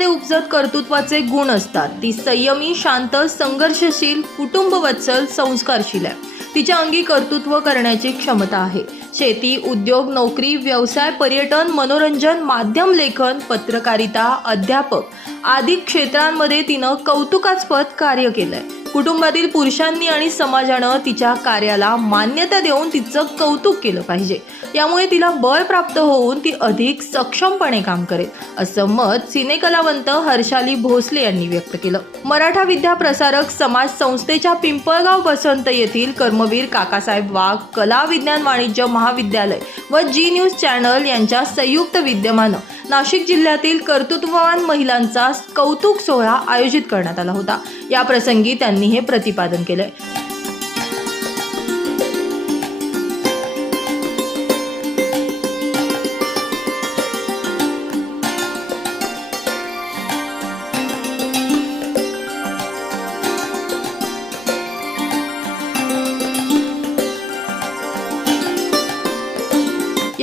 स्त्रियांमध्ये उपजत कर्तृत्वाचे गुण असतात. ती संयमी शांत संघर्षशील कुटुंबवत्सल संस्कारशील आहे. तिच्या अंगी कर्तृत्व करण्याची क्षमता आहे. शेती उद्योग नोकरी व्यवसाय पर्यटन मनोरंजन माध्यम लेखन पत्रकारिता अध्यापक आदी क्षेत्रांमध्ये तिनं कौतुकास्पद कार्य केलंय. कुटुंबातील पुरुषांनी आणि समाजानं तिच्या कार्याला मान्यता देऊन तिचं कौतुक केलं पाहिजे. यामुळे तिला बळ प्राप्त होऊन ती अधिक सक्षमपणे काम करेल असं मत सिनेकलावंत हर्षाली भोसले यांनी व्यक्त केलं. मराठा विद्या प्रसारक समाज संस्थेच्या पिंपळगाव बसंत येथील कर्मवीर काकासाहेब वाघ कला विज्ञान वाणिज्य महाविद्यालय व जी न्यूज चॅनल यांच्या संयुक्त विद्यमानं नाशिक जिल्ह्यातील कर्तृत्ववान महिलांचा कौतुक सोहळा आयोजित करण्यात आला होता. या प्रसंगी त्यांनी हे प्रतिपादन केलंय.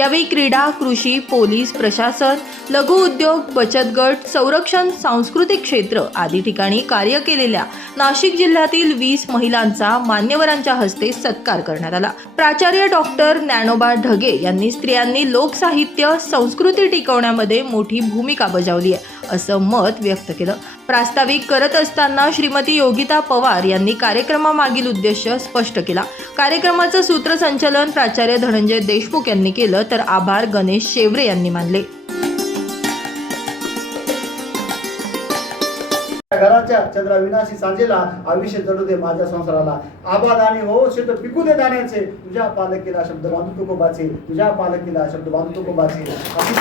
यावेळी क्रीडा कृषी पोलीस प्रशासन लघु उद्योग बचत गट संरक्षण सांस्कृतिक क्षेत्र आदी ठिकाणी कार्य केलेल्या नाशिक जिल्ह्यातील वीस महिलांचा मान्यवरांच्या हस्ते सत्कार करण्यात आला. प्राचार्य डॉक्टर ज्ञानोबा ढगे यांनी स्त्रियांनी लोकसाहित्य संस्कृती टिकवण्यामध्ये मोठी भूमिका बजावली आहे असं मत व्यक्त केलं. प्रास्ताविक करत असताना श्रीमती योगिता पवार यांनी कार्यक्रमामागील उद्देश स्पष्ट केला. कार्यक्रमाचं सूत्रसंचालन प्राचार्य धनंजय देशमुख यांनी केलं तर तर आभार गणेश शेवरे यांनी मानले. घराच्या चंद्रा विनाशी सांजेला आयुष्य जडू दे माझ्या संसाराला. आबाद आणि हो शेत पिकू दे दाण्याचे. तुझ्या पालकीला शब्द बांधू तुकोबाचे तुझ्या पालकीला शब्द बांधू तुकोबाचे अशी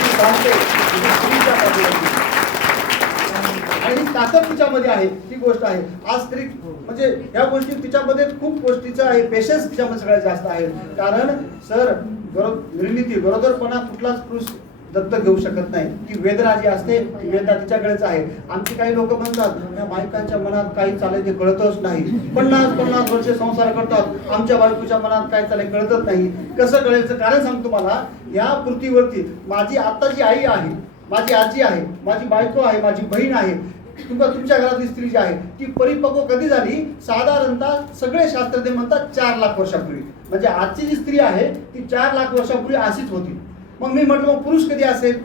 आणि ही ताकद तिच्यामध्ये आहे ती गोष्ट आहे. आज स्त्री म्हणजे या गोष्टी तिच्यामध्ये खूप गोष्टीचं आहे. पेशन्स तिच्यामध्ये सगळ्यात जास्त आहे. कारण सर गरो निर्मिती गरोदरपणा कुठलाच पुरुष दत्तक घेऊ शकत नाही. ती वेदना जी असते ती वेदना तिच्याकडेच आहे. आमची काही लोक म्हणतात या बायकांच्या मनात काही चालले ते कळतच नाही. पन्नास पन्नास वर्षे संसार करतात. आमच्या बायकोच्या मनात काय चालले कळतच नाही. कसं कळायचं कारण सांगतो मला या पृथ्वीवरती माझी आत्ताची आई आहे माझी आजी आहे माझी बायको आहे माझी बहीण आहे. किंवा तुमच्या घरातली स्त्री जी आहे ती परिपक्व कधी झाली? साधारणतः सगळे शास्त्रज्ञ म्हणतात चार लाख वर्षापूर्वी. म्हणजे आजची जी स्त्री आहे ती चार लाख वर्षापूर्वी अशीच होती. मग मी म्हटलं मग पुरुष कधी असेल?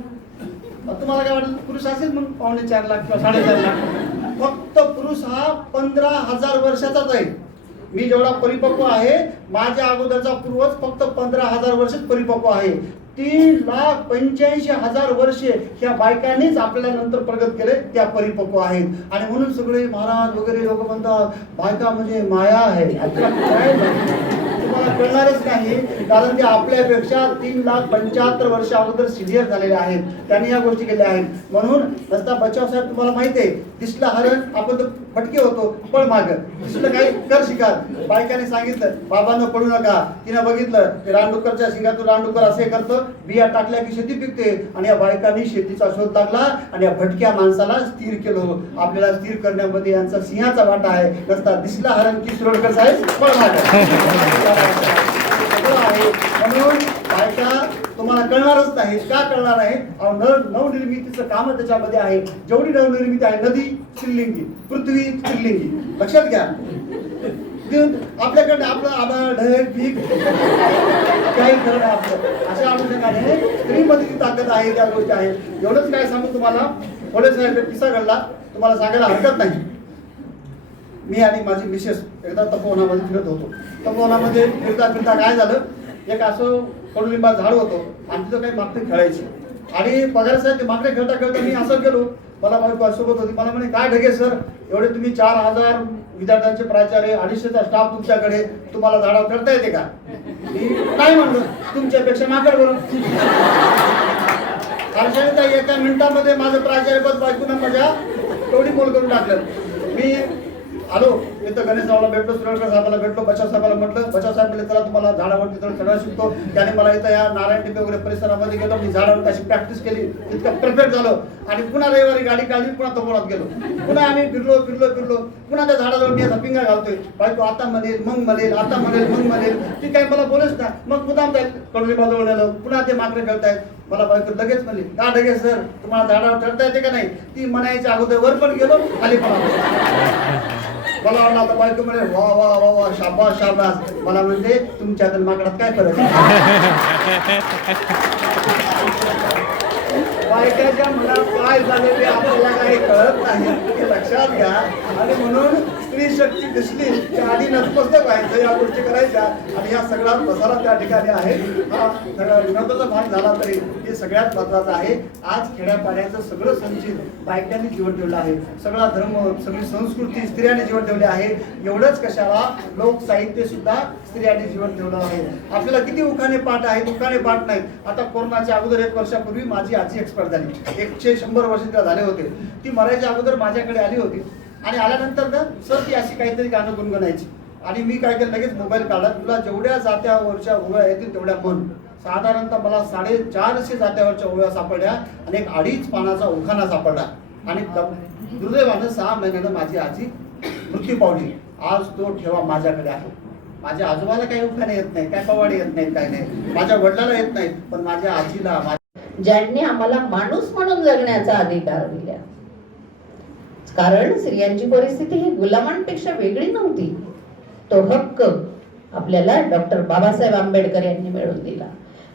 तुम्हाला काय वाटलं? पुरुष असेल. मग पावणे चार लाख किंवा साडेचार लाख. फक्त पुरुष हा पंधरा हजार वर्षाचाच आहे. मी जेवढा परिपक्व आहे माझ्या अगोदरचा पूर्वज फक्त पंधरा हजार वर्षच परिपक्व आहे. तीन लाख पंच्याऐंशी हजार वर्षे ह्या बायकांनीच आपल्याला नंतर प्रगत केले त्या परिपक्व आहेत. आणि म्हणून सगळे महाराज वगैरे लोक म्हणतात बायका म्हणजे माया आहे. काय तुम्हाला कळणारच नाही कारण ते आपल्यापेक्षा तीन लाख पंच्याहत्तर वर्ष अगोदर सिनियर झालेले आहेत. त्यांनी या गोष्टी केल्या आहेत. म्हणून रस्ता बचाव साहेब तुम्हाला माहिती आहे दिसला हरण आपण तर फटके होतो पळ माग. दिसलं काही कर शिकार. बायकाने सांगितलं बाबांना पडू नका. तिनं बघितलं ते रानडुकरच्या शिंगातून रानडुकर असे करतं बिया टाकल्या की शेती पिकते. आणि या बायकांनी शेतीचा शोध लागला आणि या भटक्या माणसाला स्थिर केलं. आपल्याला स्थिर करण्यामध्ये यांचा सिंहाचा वाटा आहे. रस्ता दिसला हरण की सुरडकर साहेब पळ माग. म्हणून बायका तुम्हाला कळणारच नाही का कळणार आहे नवनिर्मितीचं काम त्याच्यामध्ये आहे. जेवढी नवनिर्मिती आहे नदी स्त्रीलिंगी पृथ्वी स्त्रीलिंगी. लक्षात घ्या. आपल्याकडे आपलं आभाळ ढग पीक काही खरं नाही आपलं. अशा अनुषंगाने स्त्रीमध्ये जी ताकद आहे त्या गोष्टी आहेत. एवढंच काय सांगू तुम्हाला? थोडे पिसा घडला तुम्हाला सांगायला हरकत नाही. मी आणि माझी मिसेस एकदा तपोवनामध्ये फिरत होतो. तपोवनामध्ये फिरता फिरता काय झालं? एक असं कडुलिंबा झाड होतं आणि तिथं काही मागणी खेळायची. आणि पगार साहेब ते मागणी खेळता खेळता मी असं गेलो. मला बायको सोबत होती. मला म्हणे काय ढगे सर? एवढे तुम्ही चार हजार विद्यार्थ्यांचे प्राचार्य अडीचशेचा स्टाफ तुमच्याकडे. तुम्हाला झाडावर करता येते का? मी नाही म्हणलो. तुमच्यापेक्षा माकड बरोबर कारण एका मिनिटामध्ये माझं प्राचार्यपद बायकोनं माझ्या तेवढी बोल करून टाकलं. मी आलो इथं गणेश साहेबाला भेटलो सुरेशकर साहेबाला भेटलो बचाव साहेबाला म्हटलं बचाव साहेब म्हणले चला तुम्हाला झाडावरती थोडं चढायला शिकतो. त्याने मला इथं या नारायण टिपे वगैरे परिसरामध्ये गेलो मी झाडावर कशी प्रॅक्टिस केली. इतकं परफेक्ट झालो. आणि पुन्हा रविवारी गाडी काढली पुन्हा तपोळात गेलो. पुन्हा आम्ही फिरलो फिरलो फिरलो. पुन्हा त्या झाडाजवळ मी असा पिंगा घालतोय. बायको आता म्हणेल मग म्हणेल आता म्हणेल मग म्हणेल. ती काय मला बोलच ना मग मुदाम जाईल कडुली बाजूला नेलं. पुन्हा ते मात्र करतायत. मला बायको लगेच म्हणली का लगेच सर. तुम्हाला झाडावर चढता येते का नाही? ती म्हणायच्या अगोदर वर पण गेलो खाली पण मला वाटलं आता पाहिजे तुम्हाला वा वा वा वा शाबास शाबास. मला म्हणजे तुमच्या आणि माकडात काय फरक बायकाच्या मनात काय झालेले आपल्याला काही कळत नाही. हे लक्षात घ्या. आणि म्हणून स्त्री शक्ती दिसली की आधी नतमस्तक व्हायचं या गोष्टी करायच्या. आणि या सगळा पसारा त्या ठिकाणी आहे. हा विनोदाचा भाग झाला तरी हे सगळ्यात महत्वाचं आहे. आज खेड्यापाड्याचं सगळं संचित बायकांनी जीवन ठेवलं आहे. सगळा धर्म सगळी संस्कृती स्त्रियांनी जीवन ठेवले आहे. एवढंच कशाला? लोक साहित्य सुद्धा स्त्रियांनी जीवन ठेवलं आहे. आपल्याला किती उखाणे पाठ आहेत उखाणे पाठ नाहीत. आता कोरोनाच्या अगोदर एक वर्षापूर्वी माझी आजी एक्सपर्ट झाली. एकशे शंभर वर्ष तिला झाले होते. ती मरायच्या अगोदर माझ्याकडे आली होती. आणि आल्यानंतर ना सर ती अशी काहीतरी गाणं गुणगुणायची. आणि मी काय केलं लगेच मोबाईल काढला. तुला जेवढ्या जात्यावरच्या ओव्या येतील तेवढ्या म्हण. साधारणतः मला साडेचारशे जात्यावरच्या ओव्या सापडल्या आणि एक अडीच पानाचा उखाणा सापडला. आणि दुर्दैवानं सहा महिन्यानं माझी आजी मृत्यू पावली. आज तो ठेवा माझ्याकडे आहे. माझ्या आजोबाला काही उखाणे येत नाही काय पवाडे येत नाही काय नाही. माझ्या वडिलाला येत नाहीत पण माझ्या आजीला माझ्या ज्यांनी आम्हाला माणूस म्हणून जगण्याचा अधिकार दिला. कारण स्त्रियांची परिस्थिती ही गुलामांपेक्षा वेगळी नव्हती. तो हक्क आपल्याला डॉक्टर बाबासाहेब आंबेडकर यांनी मिळवून दिला.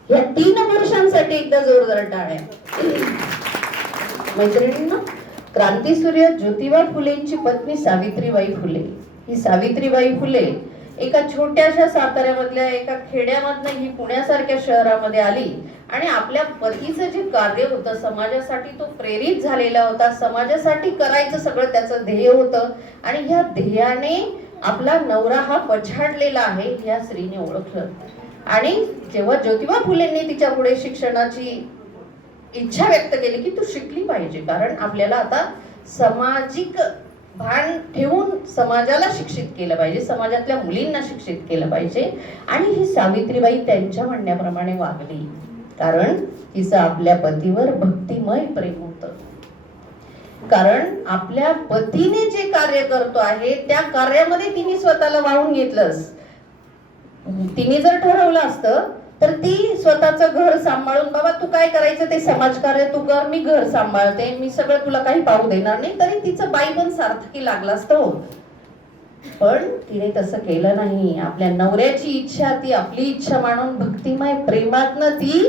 या तीन वर्षांसाठी एकदा जोरदार टाळ्या. मैत्रिणींना क्रांतीसूर्य ज्योतिबा फुलेंची पत्नी सावित्रीबाई फुले. ही सावित्रीबाई फुले एका छोट्याशा साताऱ्यामधल्या एका खेड्यामधनं ही पुण्यासारख्या शहरामध्ये आली. आणि आपल्या पतीचं जे कार्य होतं समाजासाठी तो प्रेरित झालेला होता. समाजासाठी करायचं सगळं त्याचं ध्येय होतं. आणि ह्या ध्येयाने आपला नवरा हा पछाडलेला आहे ह्या स्त्रीने ओळखलं. आणि जेव्हा ज्योतिबा फुलेंनी तिच्या पुढे शिक्षणाची इच्छा व्यक्त केली की तू शिकली पाहिजे. कारण आपल्याला आता सामाजिक भान ठेवून समाजाला शिक्षित केलं पाहिजे समाजातल्या मुलींना शिक्षित केलं पाहिजे. आणि ही सावित्रीबाई त्यांच्या म्हणण्याप्रमाणे वागली. कारण तिचं आपल्या पतीवर भक्तिमय प्रेम होतं. कारण आपल्या पतीने जे कार्य करतो आहे त्या कार्यामध्ये तिने स्वतःला वाहून घेतलंस. तिने जर ठरवलं असतं तर ती स्वतःचं घर सांभाळून बाबा तू काय करायचं ते समाजकार्य तू कर मी घर सांभाळते मी सगळं तुला काही पाहू देणार नाही. तरी तिचं बाई पण सार्थकी लागलं असतं हो. पण तिने तसं केलं नाही. आपल्या नवऱ्याची इच्छा ती आपली इच्छा मानून भक्तिमय प्रेमातनं ती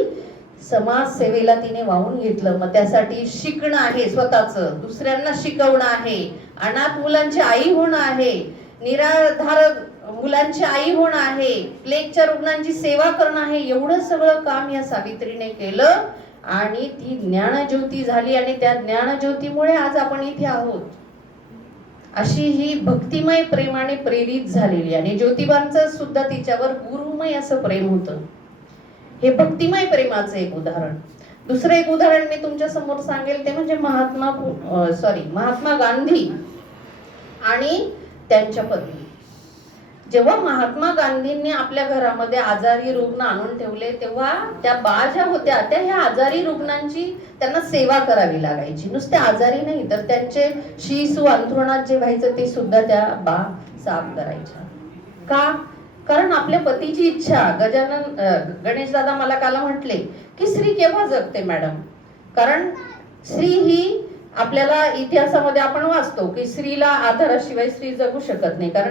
समाजसेवेला तिने वाहून घेतलं. मग त्यासाठी शिकणं आहे स्वतःचं. दुसऱ्यांना शिकवणं आहे. अनाथ मुलांची आई होणं आहे. निराधार मुलांची आई होणं आहे. प्लेगच्या रुग्णांची सेवा करणं आहे. एवढं सगळं काम या सावित्रीने केलं आणि ती ज्ञानज्योती झाली आणि त्या ज्ञानज्योतीमुळे आज आपण इथे आहोत. अशी ही भक्तिमय प्रेमाने प्रेरित झालेली आणि ज्योतिबांचं सुद्धा तिच्यावर गुरुमय असं प्रेम होतं. हे भक्तिमय प्रेमाचं एक उदाहरण. दुसरं एक उदाहरण मी तुमच्यासमोर सांगेल ते म्हणजे महात्मा सॉरी महात्मा गांधी आणि त्यांच्या पत्नी. जेव्हा महात्मा गांधींनी आपल्या घरामध्ये आजारी रुग्ण आणून ठेवले तेव्हा त्या बा ज्या होत्या त्या ह्या आजारी रुग्णांची त्यांना सेवा करावी लागायची. नुसते आजारी नाही तर त्यांचे शिसू अंथरुणात जे व्हायचं ते सुद्धा त्या बा साफ करायच्या. का? कारण आपल्या पतीची इच्छा गजानन गणेश दादा मला काल म्हटले की स्त्री केव्हा जगते मॅडम? कारण स्त्री ही आपल्याला इतिहासामध्ये आपण वाचतो की स्त्रीला आधाराशिवाय स्त्री जगू शकत नाही. कारण